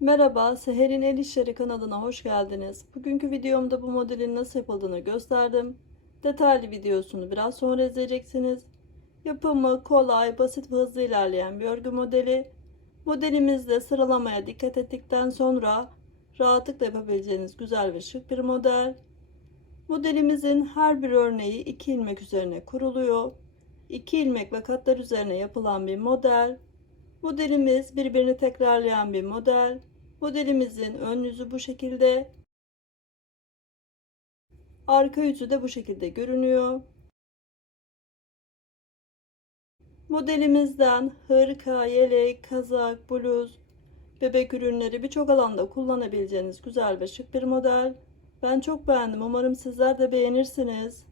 Merhaba, Seher'in El İşleri kanalına hoş geldiniz. Bugünkü videomda bu modelin nasıl yapıldığını gösterdim. Detaylı videosunu biraz sonra izleyeceksiniz. Yapımı kolay, basit ve hızlı ilerleyen bir örgü modeli. Modelimizde sıralamaya dikkat ettikten sonra rahatlıkla yapabileceğiniz güzel ve şık bir model. Modelimizin her bir örneği 2 ilmek üzerine kuruluyor. 2 ilmek ve katlar üzerine yapılan bir model. Modelimiz birbirini tekrarlayan bir model. Modelimizin ön yüzü bu şekilde. Arka yüzü de bu şekilde görünüyor. Modelimizden hırka, yelek, kazak, bluz, bebek ürünleri birçok alanda kullanabileceğiniz güzel ve şık bir model. Ben çok beğendim. Umarım sizler de beğenirsiniz.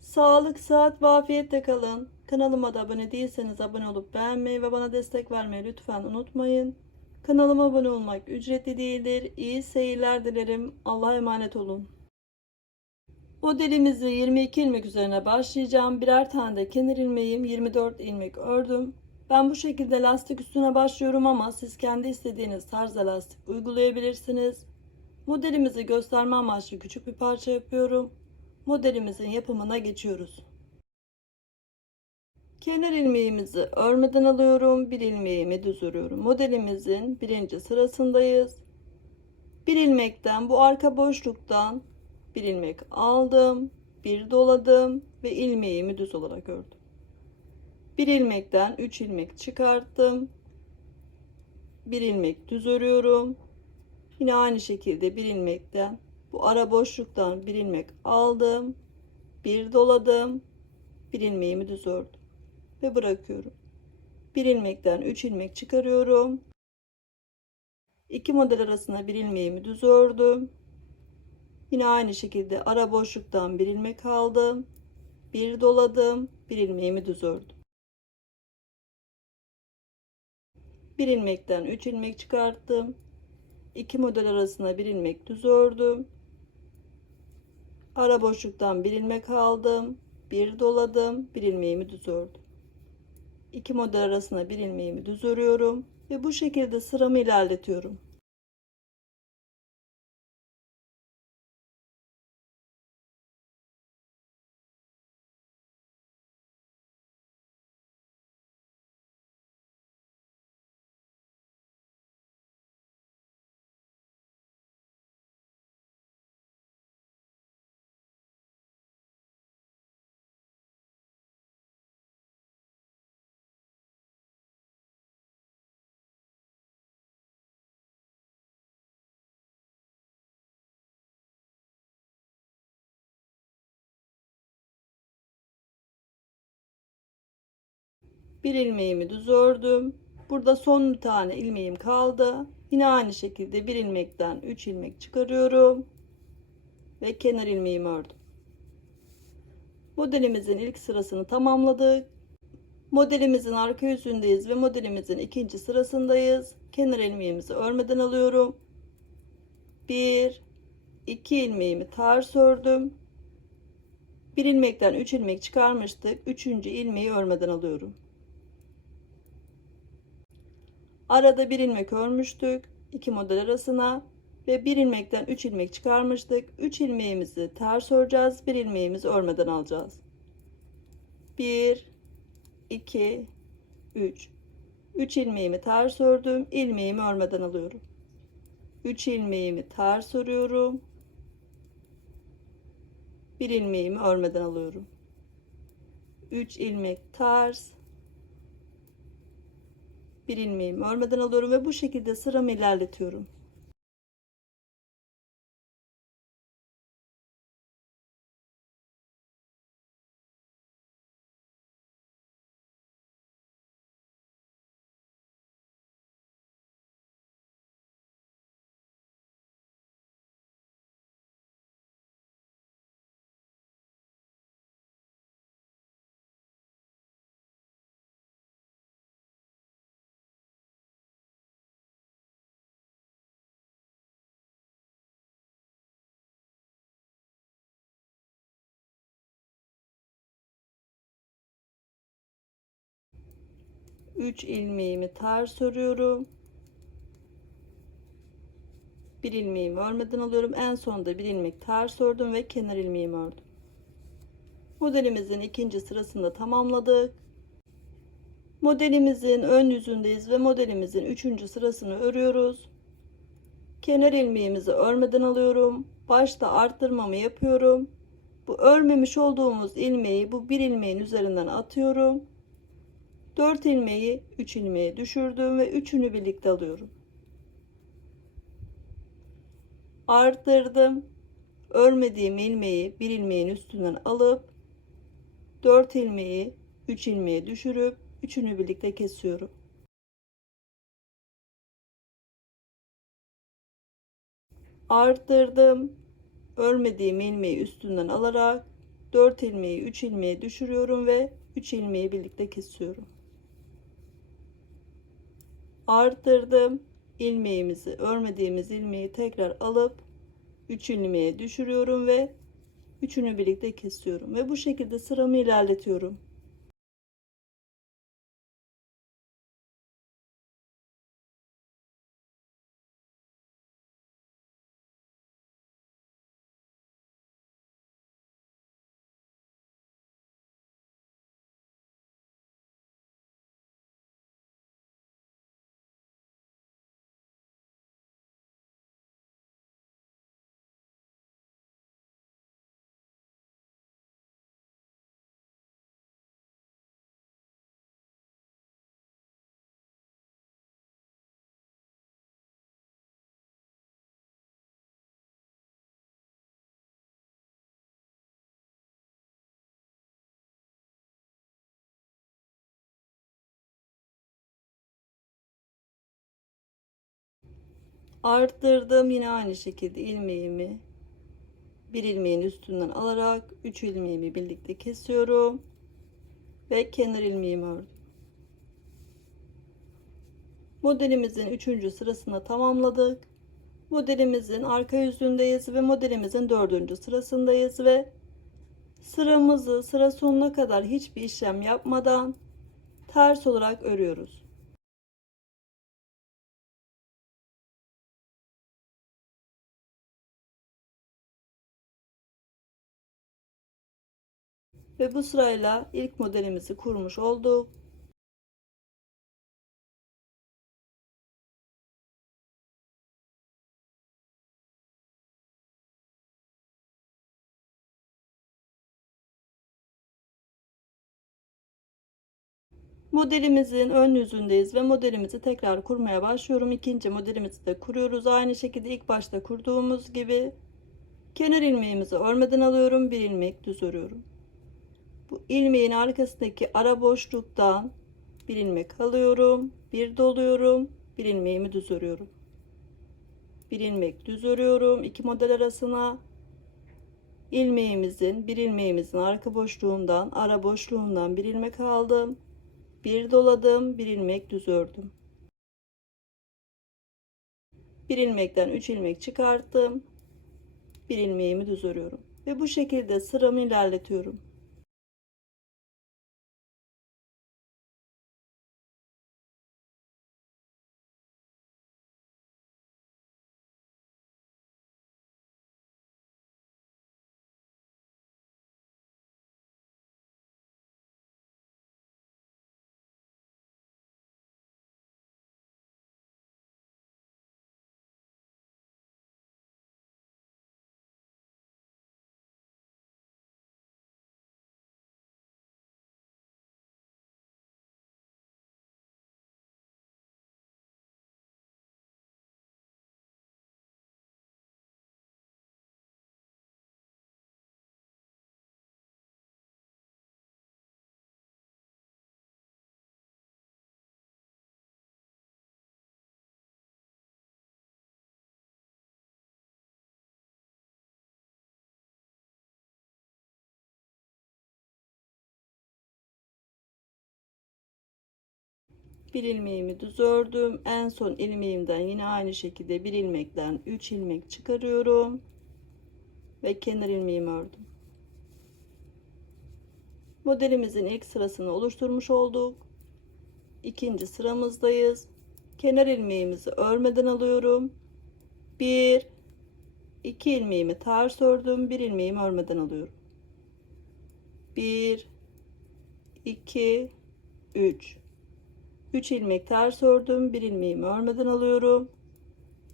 Sağlık, saat ve afiyetle kalın. Kanalıma da abone değilseniz abone olup beğenmeyi ve bana destek vermeyi lütfen unutmayın. Kanalıma abone olmak ücretli değildir. İyi seyirler dilerim. Allah'a emanet olun. Modelimizi 22 ilmek üzerine başlayacağım. Birer tane de kenar ilmeğim 24 ilmek ördüm. Ben bu şekilde lastik üstüne başlıyorum ama siz kendi istediğiniz tarzda lastik uygulayabilirsiniz. Modelimizi gösterme amaçlı küçük bir parça yapıyorum. Modelimizin yapımına geçiyoruz. Kenar ilmeğimizi örmeden alıyorum. Bir ilmeğimi düz örüyorum. Modelimizin birinci sırasındayız. Bir ilmekten bu arka boşluktan bir ilmek aldım. Bir doladım ve ilmeğimi düz olarak ördüm. Bir ilmekten 3 ilmek çıkarttım. Bir ilmek düz örüyorum. Yine aynı şekilde bir ilmekten bu ara boşluktan bir ilmek aldım. Bir doladım. Bir ilmeğimi düz ördüm ve bırakıyorum. Bir ilmekten 3 ilmek çıkarıyorum. İki model arasında bir ilmeğimi düz ördüm. Yine aynı şekilde ara boşluktan bir ilmek aldım. Bir doladım. Bir ilmeğimi düz ördüm. Bir ilmekten 3 ilmek çıkarttım. İki model arasında bir ilmek düz ördüm. Ara boşluktan bir ilmek aldım. Bir doladım. Bir ilmeğimi düz ördüm. İki model arasına bir ilmeğimi düz örüyorum ve bu şekilde sıramı ilerletiyorum. Bir ilmeğimi düz ördüm. Burada son bir tane ilmeğim kaldı. Yine aynı şekilde bir ilmekten 3 ilmek çıkarıyorum. Ve kenar ilmeğimi ördüm. Modelimizin ilk sırasını tamamladık. Modelimizin arka yüzündeyiz ve modelimizin ikinci sırasındayız. Kenar ilmeğimizi örmeden alıyorum. 1 2 ilmeğimi ters ördüm. Bir ilmekten 3 ilmek çıkarmıştık. Üçüncü ilmeği örmeden alıyorum. Arada bir ilmek örmüştük. iki model arasına ve bir ilmekten 3 ilmek çıkarmıştık. 3 ilmeğimizi ters öreceğiz. Bir ilmeğimizi örmeden alacağız. 1 2 3 3 ilmeğimi ters ördüm. ilmeğimi örmeden alıyorum. 3 ilmeğimi ters örüyorum. Bir ilmeğimi örmeden alıyorum. 3 ilmek ters bir ilmeğimi örmeden alıyorum ve bu şekilde sıramı ilerletiyorum. Üç ilmeğimi ters örüyorum. Bir ilmeğimi örmeden alıyorum. En sonda bir ilmek ters ördüm ve kenar ilmeğimi ördüm. Modelimizin ikinci sırasında tamamladık. Modelimizin ön yüzündeyiz ve modelimizin üçüncü sırasını örüyoruz. Kenar ilmeğimizi örmeden alıyorum. Başta arttırmamı yapıyorum. Bu örmemiş olduğumuz ilmeği bu bir ilmeğin üzerinden atıyorum. 4 ilmeği 3 ilmeğe düşürdüm ve üçünü birlikte alıyorum. Arttırdım. Örmediğim ilmeği bir ilmeğin üstünden alıp 4 ilmeği 3 ilmeğe düşürüp üçünü birlikte kesiyorum. Arttırdım. Örmediğim ilmeği üstünden alarak 4 ilmeği 3 ilmeğe düşürüyorum ve 3 ilmeği birlikte kesiyorum. Arttırdım. ilmeğimizi örmediğimiz ilmeği tekrar alıp 3 ilmeğe düşürüyorum ve üçünü birlikte kesiyorum ve bu şekilde sıramı ilerletiyorum. Arttırdım yine aynı şekilde ilmeğimi bir ilmeğin üstünden alarak 3 ilmeğimi birlikte kesiyorum ve kenar ilmeğimi ördüm. Modelimizin 3. sırasını tamamladık. Modelimizin arka yüzündeyiz ve modelimizin 4. sırasındayız ve sıramızı sıra sonuna kadar hiçbir işlem yapmadan ters olarak örüyoruz. Ve bu sırayla ilk modelimizi kurmuş olduk. Modelimizin ön yüzündeyiz ve modelimizi tekrar kurmaya başlıyorum. İkinci modelimizi de kuruyoruz. Aynı şekilde ilk başta kurduğumuz gibi kenar ilmeğimizi örmeden alıyorum. Bir ilmek düz örüyorum. Bu ilmeğin arkasındaki ara boşluktan bir ilmek alıyorum. Bir doluyorum. Bir ilmeğimi düz örüyorum. Bir ilmek düz örüyorum. iki model arasına ilmeğimizin bir ilmeğimizin arka boşluğundan ara boşluğundan bir ilmek aldım bir doladım bir ilmek düz ördüm bir ilmekten 3 ilmek çıkarttım bir ilmeğimi düz örüyorum ve bu şekilde sıramı ilerletiyorum bir ilmeğimi düz ördüm en son ilmeğimden yine aynı şekilde bir ilmekten 3 ilmek çıkarıyorum ve kenar ilmeğimi ördüm. Modelimizin ilk sırasını oluşturmuş olduk. İkinci sıramızdayız. Kenar ilmeğimizi örmeden alıyorum. 1 2 ilmeğimi ters ördüm. 1 ilmeğimi örmeden alıyorum. 1 2 3 3 ilmek ters ördüm. 1 ilmeğimi örmeden alıyorum.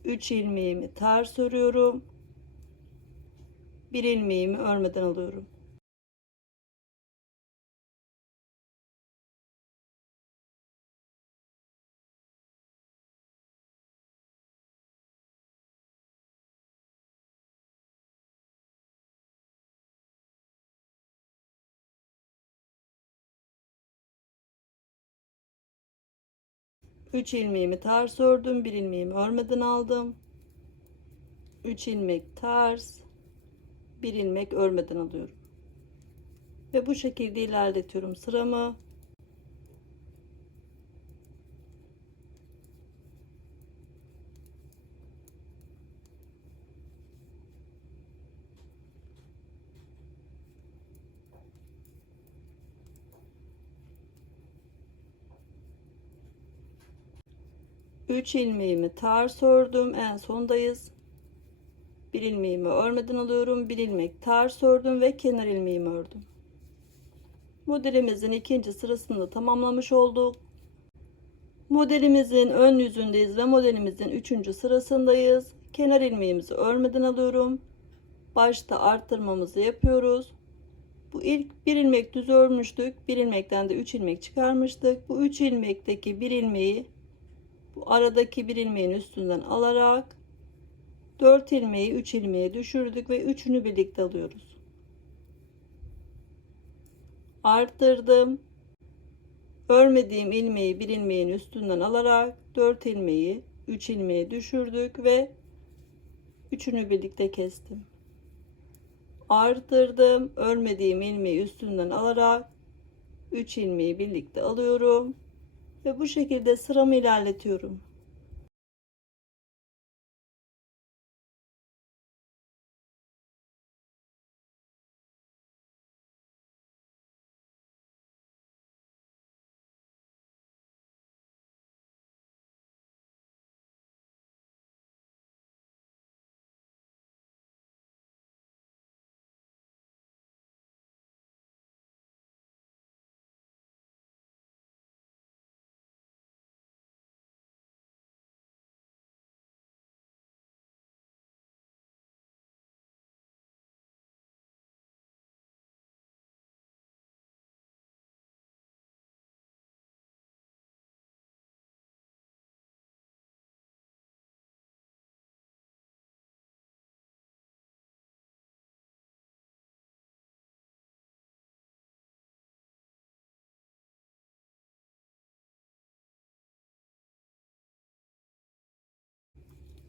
3 ilmeğimi ters örüyorum. 1 ilmeğimi örmeden alıyorum. Üç ilmeğimi ters ördüm. Bir ilmeğimi örmeden aldım. 3 ilmek ters. Bir ilmek örmeden alıyorum. Ve bu şekilde ilerletiyorum sıramı. Üç ilmeğimi ters ördüm. En sondayız. Bir ilmeğimi örmeden alıyorum. Bir ilmek ters ördüm ve kenar ilmeğimi ördüm. Modelimizin ikinci sırasını tamamlamış olduk. Modelimizin ön yüzündeyiz ve modelimizin üçüncü sırasındayız. Kenar ilmeğimizi örmeden alıyorum. Başta arttırmamızı yapıyoruz. Bu ilk bir ilmek düz örmüştük. Bir ilmekten de 3 ilmek çıkarmıştık. Bu 3 ilmekteki bir ilmeği bu aradaki bir ilmeğin üstünden alarak 4 ilmeği 3 ilmeğe düşürdük ve üçünü birlikte alıyoruz. Arttırdım. Örmediğim ilmeği bir ilmeğin üstünden alarak 4 ilmeği 3 ilmeğe düşürdük ve üçünü birlikte kestim. Arttırdım. Örmediğim ilmeği üstünden alarak 3 ilmeği birlikte alıyorum ve bu şekilde sıramı ilerletiyorum.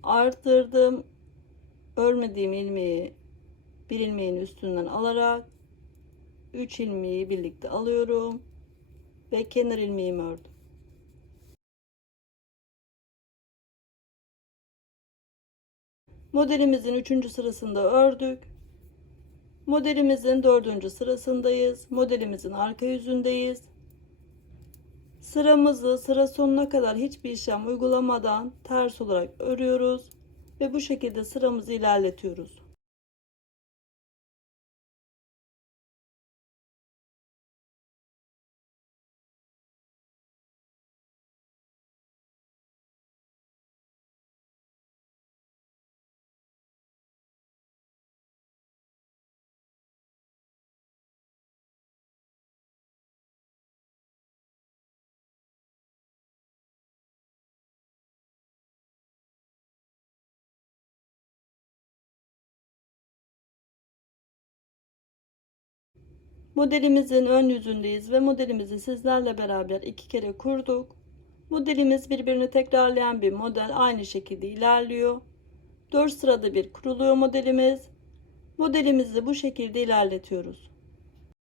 Arttırdım. Örmediğim ilmeği bir ilmeğin üstünden alarak 3 ilmeği birlikte alıyorum ve kenar ilmeğimi ördüm. Modelimizin 3. sırasında ördük. Modelimizin 4. sırasındayız. Modelimizin arka yüzündeyiz. Sıramızı sıra sonuna kadar hiçbir işlem uygulamadan ters olarak örüyoruz ve bu şekilde sıramızı ilerletiyoruz. Modelimizin ön yüzündeyiz ve modelimizi sizlerle beraber iki kere kurduk. Modelimiz birbirini tekrarlayan bir model aynı şekilde ilerliyor. 4 sırada bir kuruluyor modelimiz. Modelimizi bu şekilde ilerletiyoruz.